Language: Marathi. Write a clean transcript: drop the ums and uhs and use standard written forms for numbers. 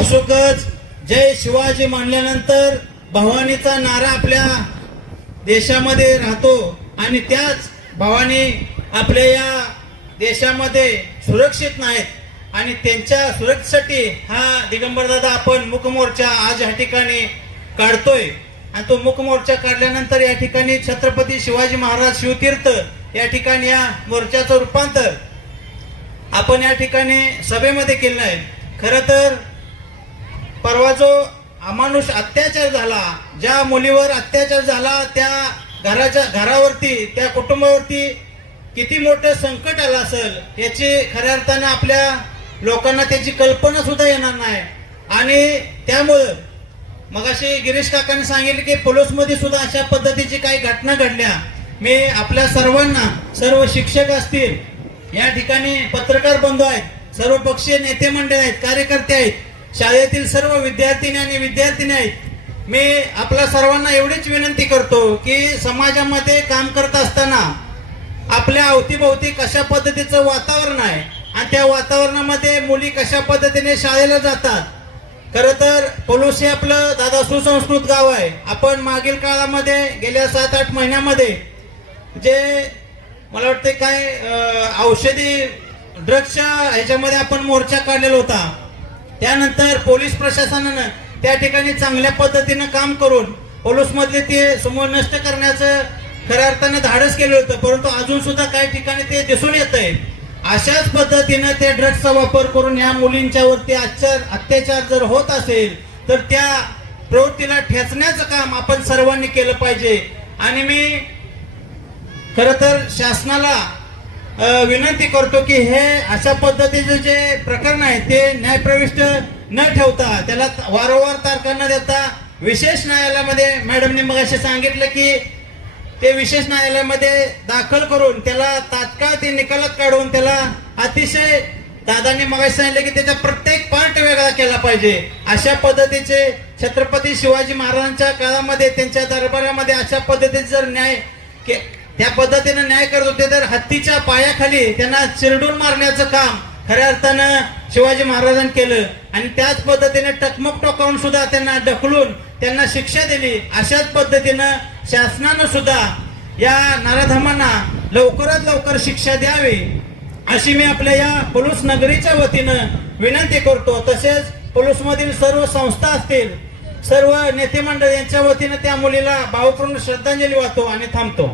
आपसुकच जय शिवाजी म्हणल्यानंतर भवानीचा नारा आपल्या देशामध्ये राहतो आणि त्याच भवानी आपल्या या देशामध्ये सुरक्षित नाहीत आणि त्यांच्या सुरक्षेसाठी हा दिगंबर दादा आपण मूक मोर्चा आज या ठिकाणी काढतोय आणि तो मूक मोर्चा काढल्यानंतर या ठिकाणी छत्रपती शिवाजी महाराज शिवतीर्थ या ठिकाणी या मोर्चाचं रूपांतर आपण या ठिकाणी सभेमध्ये केलं आहे। खरं तर परवा जो अमानुष अत्याचार झाला, ज्या मुलीवर अत्याचार झाला, त्या घरावरती त्या कुटुंबावरती किती मोठं संकट आलं असेल याची खऱ्या अर्थानं आपल्या लोकांना त्याची कल्पना सुद्धा येणार नाही। आणि त्यामुळं मगाशी गिरीश काकांनी सांगितले की पोलीसमध्ये सुद्धा अशा पद्धतीची काही घटना घडल्या। मी आपल्या सर्वांना, सर्व शिक्षक असतील, या ठिकाणी पत्रकार बंधू आहेत, सर्व पक्षीय नेते मंडळ आहेत, कार्यकर्ते आहेत, शाळेतील सर्व विद्यार्थिनी आणि विद्यार्थिनी आहेत, मी आपल्या सर्वांना एवढीच विनंती करतो की समाजामध्ये काम करत असताना आपल्या अवतीभोवती कशा पद्धतीचं वातावरण आहे आणि त्या वातावरणामध्ये मुली कशा पद्धतीने शाळेला जातात। खरं तर पलूस हे आपलं दादा सुसंस्कृत गाव आहे। आपण मागील काळामध्ये गेल्या 7-8 महिन्यामध्ये जे मला वाटते काय औषधी ड्रग्सच्या ह्याच्यामध्ये आपण मोर्चा काढलेला होता, त्यानंतर पोलीस प्रशासनानं त्या ठिकाणी चांगल्या पद्धतीनं काम करून पोलीसमधले ते समूह नष्ट करण्याचं खऱ्या अर्थानं धाडस केलं होतं, परंतु अजून सुद्धा काही ठिकाणी ते दिसून येत आहे। अशाच पद्धतीनं ते ड्रग्सचा वापर करून या मुलींच्या वरती अत्याचार जर होत असेल तर त्या प्रवृत्तीला ठेचण्याचं काम आपण सर्वांनी केलं पाहिजे। आणि मी खरं तर शासनाला विनंती करतो की हे अशा पद्धतीचे जे प्रकरण आहे ते न्यायप्रविष्ट न ठेवता त्याला वारंवार तारखा न देता विशेष न्यायालयामध्ये, मॅडमने मगाशी सांगितलं की ते विशेष न्यायालयामध्ये दाखल करून त्याला तात्काळ ते निकालात काढून त्याला अतिशय, दादांनी मगाशी सांगितलं की त्याचा प्रत्येक पार्ट वेगळा केला पाहिजे। अशा पद्धतीचे छत्रपती शिवाजी महाराजांच्या काळामध्ये त्यांच्या दरबारामध्ये अशा पद्धतीचे जर न्याय त्या पद्धतीने न्याय करत होते तर हत्तीच्या पायाखाली त्यांना चिरडून मारण्याचं काम खऱ्या अर्थानं शिवाजी महाराजांनी केलं आणि त्याच पद्धतीने टकमक टोकावून सुद्धा त्यांना ढकलून त्यांना शिक्षा दिली। अशाच पद्धतीनं शासनानं सुद्धा या नराधमांना लवकरात लवकर शिक्षा द्यावी अशी मी आपल्या या पलूस नगरीच्या वतीनं विनंती करतो। तसेच पलूसमधील सर्व संस्था असतील, सर्व नेते मंडळ यांच्या वतीनं त्या मुलीला भावपूर्ण श्रद्धांजली वाहतो आणि थांबतो।